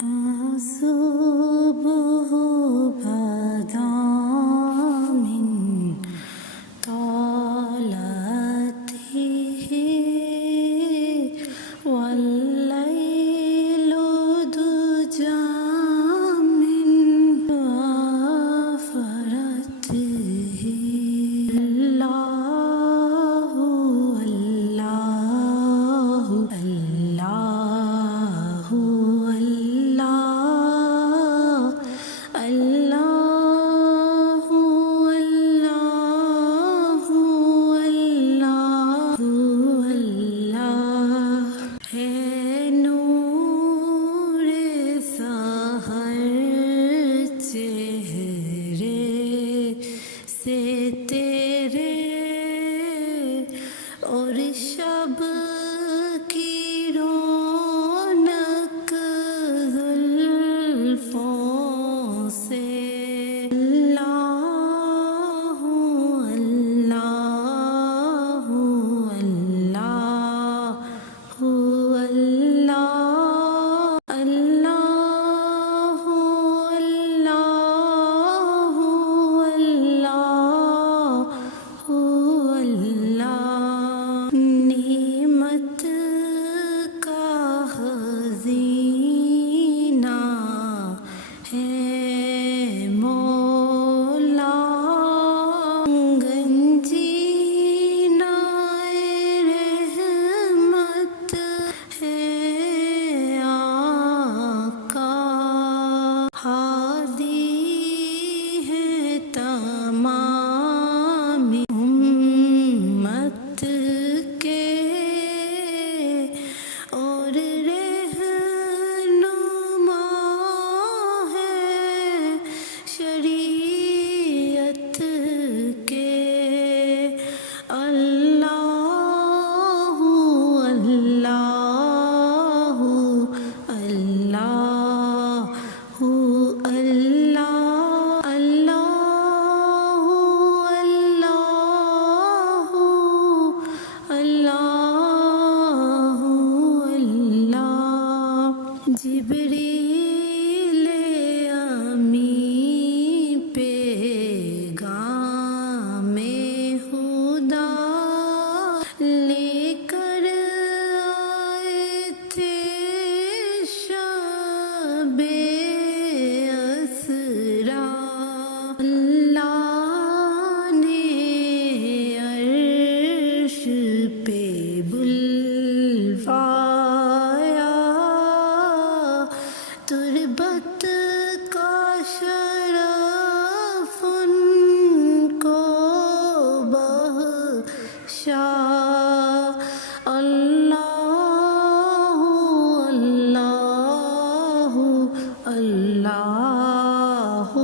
الصبح بدا من طلعته والليل دجى من وفرته الله الله الله اللہ اللہ اللہ اللہ ہے نور سحر چہرے سے تیرے اور شب کی رونق زلفوں سے اللہ اللہ اللہ اللہ اللہ اللہ نعمت کا خزینہ ہے مولا گنجینہ رحمت ہے آقا ہادی ہے تمام امت کے اور رہنما ہے شریعت کے اللہ اللہ اللہ اللہ اللہ اللہ اللہ جبریل امی پیغام خدا لے کر آئے تھے شب اسرا اللہ نے عرش پہ بلوایا تربت کا شرف ان کو بخشا اللہ اللہ اللہ اللہ